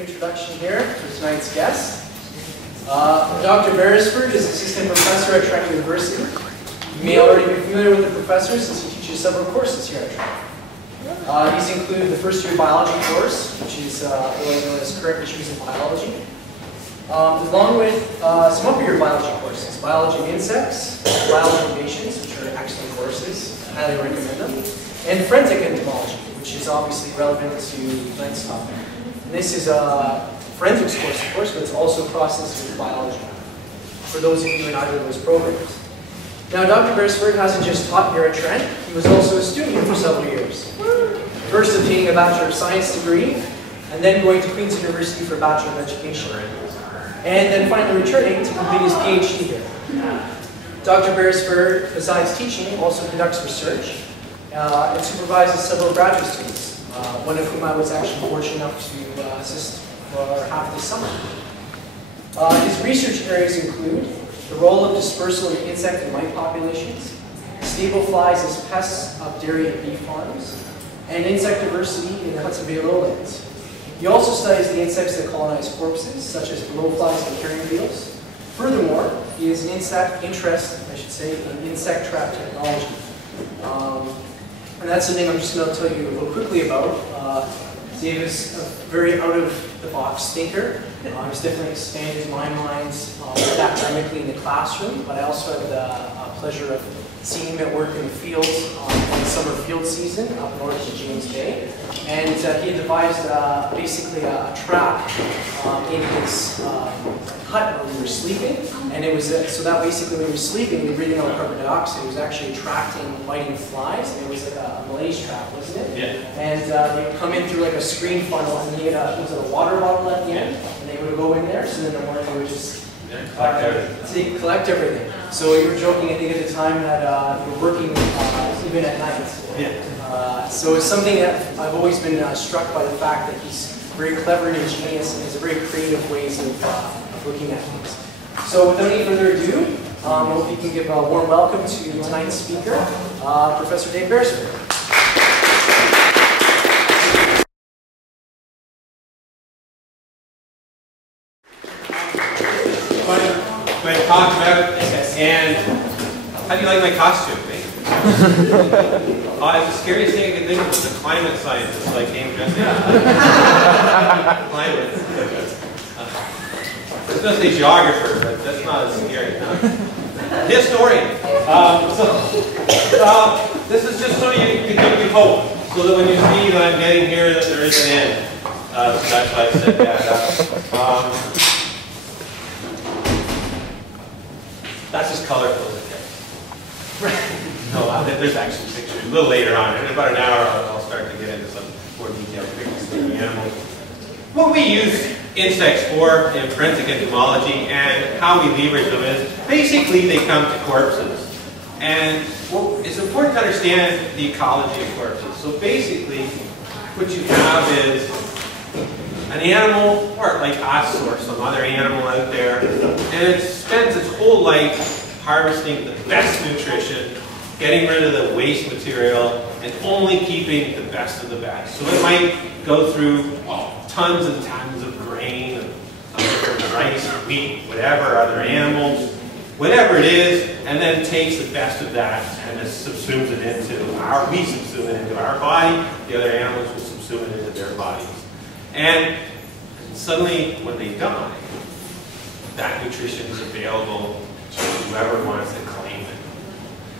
introduction here to tonight's guest. Dr. Beresford is assistant professor at Trent University. You may already be familiar with the professor since he teaches several courses here at Trent. These include the first year biology course, which is what I know as current issues in biology, along with some upper year biology courses, biology of insects, biology of nations, which are excellent courses, I highly recommend them, and forensic entomology, which is obviously relevant to tonight's topic. And this is a forensics course, of course, but it's also processed with biology for those of you in either of those programs. Now, Dr. Beresford hasn't just taught here at Trent, he was also a student here for several years. First obtaining a Bachelor of Science degree, and then going to Queen's University for a Bachelor of Education. And then finally returning to complete his PhD here. Dr. Beresford, besides teaching, also conducts research and supervises several graduate students, one of whom I was actually fortunate enough to assist for half this summer. His research areas include the role of dispersal in insect and mite populations, stable flies as pests of dairy and beef farms, and insect diversity in the Hudson Bay lowlands. He also studies the insects that colonize corpses, such as blowflies and carrion beetles. Furthermore, he has an interest in insect trap technology. And that's something I'm just going to tell you a little quickly about. Dave is a very out-of-the-box thinker. He's definitely expanded my mind academically in the classroom, but I also had the pleasure of seeing him at work in the field in the summer field season up north of James Bay. And he had devised basically a trap in his hut where we were sleeping. And it was so that basically when we were sleeping, we were breathing out carbon dioxide. It was actually attracting biting flies. And it was like a malaise trap, wasn't it? Yeah. And they would come in through like a screen funnel, and he had was a water bottle at the end, and they would go in there. So in the morning they would just collect everything. So you were joking, I think, at the time that you were working even at night. Yeah. So it's something that I've always been struck by the fact that he's very clever and ingenious and has very creative ways of looking at things. So without any further ado, I hope you can give a warm welcome to tonight's speaker, Professor Dave Beresford. What I talked about, and how do you like my costume, mate? It's the scariest thing I can think of is a climate scientist like Dave Beresford. Climate. I was going to say geographer, but that's not as scary. Historian. This is just so you can give me hope, so that when you see that I'm getting here, that there is an end. That's why I said that. That's as colorful as it gets. No, there's actually pictures. A little later on, in about an hour, I'll start to get into some more detailed pictures of the animals. What we use insects for in forensic entomology and how we leverage them is basically they come to corpses. And it's important to understand the ecology of corpses. So basically, what you have is an animal, or like us or some other animal out there, and it spends its whole life harvesting the best nutrition, getting rid of the waste material, and only keeping the best of the best. So it might go through tons and tons of grain, of rice, wheat, whatever, other animals, whatever it is, and then takes the best of that and then subsumes it into we subsume it into our body, the other animals will subsume it into their bodies. And suddenly, when they die, that nutrition is available to whoever wants to claim it.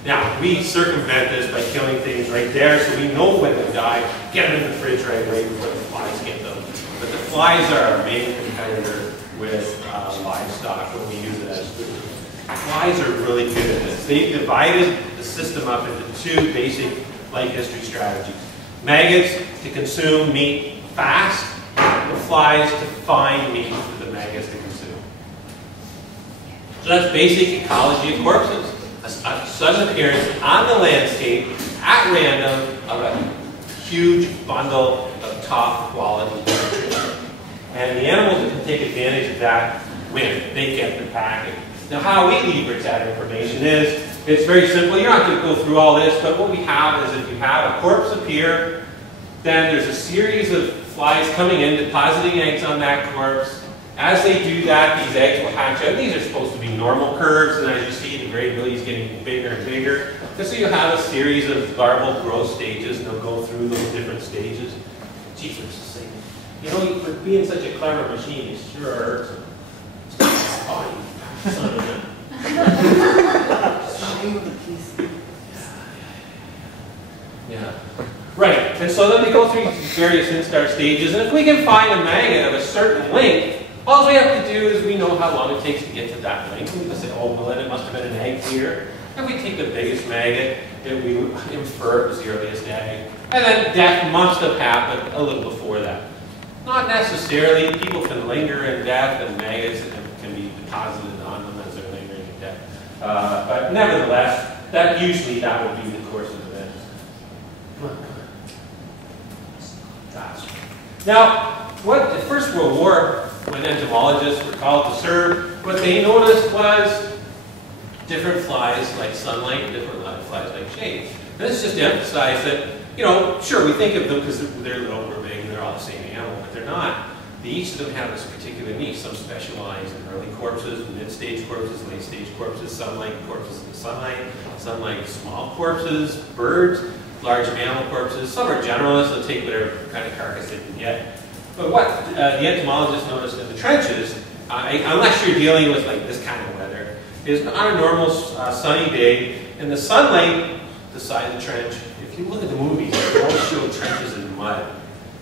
Now, we circumvent this by killing things right there, so we know when they die, get them in the fridge right away before the flies get them. But the flies are our main competitor with livestock when we use it as food. Flies are really good at this. They've divided the system up into two basic life history strategies. Maggots to consume meat fast, the flies to find meat for the maggots to consume. So that's basic ecology of corpses. A sudden appearance on the landscape at random of a huge bundle of top quality nutrition. And the animals that can take advantage of that win. They get the package. Now how we leverage that information is, it's very simple. You're not going to go through all this, but what we have is if you have a corpse appear, then there's a series of flies coming in, depositing eggs on that corpse. As they do that, these eggs will hatch out. These are supposed to be normal curves, and as you see, the variability is getting bigger and bigger. And so you have a series of larval growth stages, and they'll go through those different stages. Geez, it's just saying, you know, for being such a clever machine, you sure are. Oh, you son of a yeah. Right, and so then they go through these various instart stages, and if we can find a maggot of a certain length, all we have to do is we know how long it takes to get to that length. We can say, oh, well, then it must have been an egg here. And we take the biggest maggot, and we infer it was the earliest egg. And then death must have happened a little before that. Not necessarily. People can linger in death, and maggots can be deposited on them as they're lingering in death. But nevertheless, that usually that would be the course of events. Come on, come on. Now, what the First World War, when entomologists were called to serve, what they noticed was different flies like sunlight, different flies like shade. And this is just to emphasize that, you know, sure, we think of them because they're little, we're big, and they're all the same animal, but they're not. Each of them have this particular niche. Some specialize in early corpses, mid-stage corpses, late-stage corpses, sunlight corpses in the sunlight small corpses, birds, large mammal corpses. Some are generalists, they'll take whatever kind of carcass they can get. But what the entomologists noticed in the trenches, unless you're dealing with like this kind of weather, is on a normal sunny day, in the sunlight, the side of the trench, if you look at the movies, they always show trenches in mud.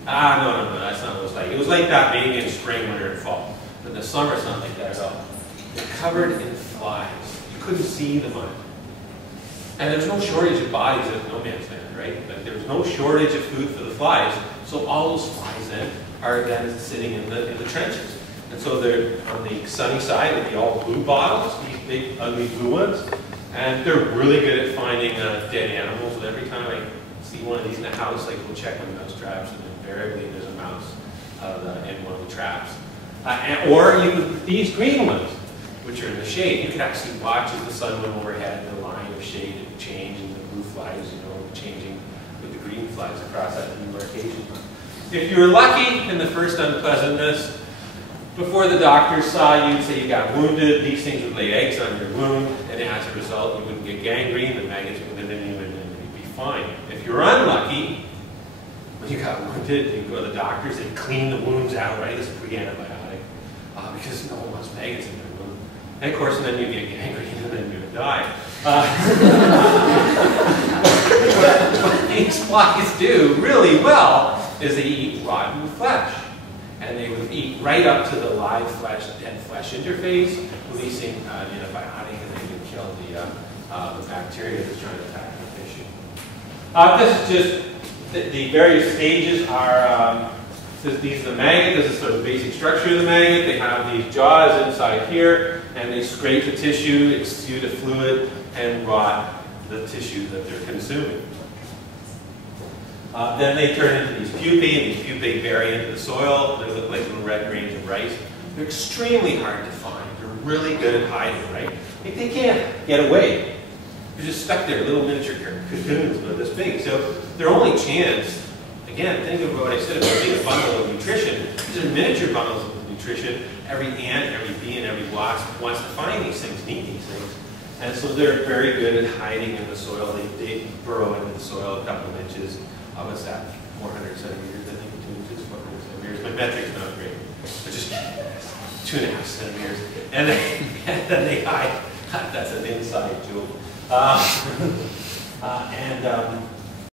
No, that's not what it was like. It was like that maybe in spring, winter, and fall. But in the summer, it's not like that at all. They're covered in flies. You couldn't see the mud. And there's no shortage of bodies at no man's land, right? Like there was no shortage of food for the flies. So all those flies then are then sitting in the trenches. And so they're on the sunny side with the all blue bottles, these big ugly blue ones. And they're really good at finding dead animals. And every time I see one of these in the house, I go check my mouse traps, and invariably there's a mouse in one of the traps. Or these green ones, which are in the shade. You can actually watch as the sun went overhead, the line of shade would change, and the blue flies, you know, changing with the green flies across that demarcation line. If you were lucky in the first unpleasantness, before the doctor saw you, say you got wounded, these things would lay eggs on your wound, and as a result, you wouldn't get gangrene, the maggots would live in you, and then you'd be fine. If you were unlucky, when you got wounded, you'd go to the doctors, they'd clean the wounds out, right? This is pre-antibiotic, because no one wants maggots in their wound. And of course, and then you'd get gangrene, and then you would die. What these flies do really well is they eat rotten flesh. And they would eat right up to the live flesh, dead flesh interface, releasing antibiotic, and they would kill the bacteria that's trying to attack the tissue. This is just the various stages are, these are the maggot. This is sort of the basic structure of the maggot. They have these jaws inside here, and they scrape the tissue, exude a fluid, and rot the tissue that they're consuming. Then they turn into these pupae, and these pupae bury into the soil. They look like little red grains of rice. They're extremely hard to find. They're really good at hiding, right? They can't get away. They're just stuck there, little miniature cocoons about this big. So their only chance, again, think about what I said about being a bundle of nutrition. These are miniature bundles of nutrition. Every ant, every bee, and every wasp wants to find these things, need these things. And so they're very good at hiding in the soil. They burrow into the soil a couple of inches. What's that? 400 centimeters, I think, 2 inches, 400 centimeters. My metric's not great, but just 2.5 centimeters. And then they hide. That's an inside joke.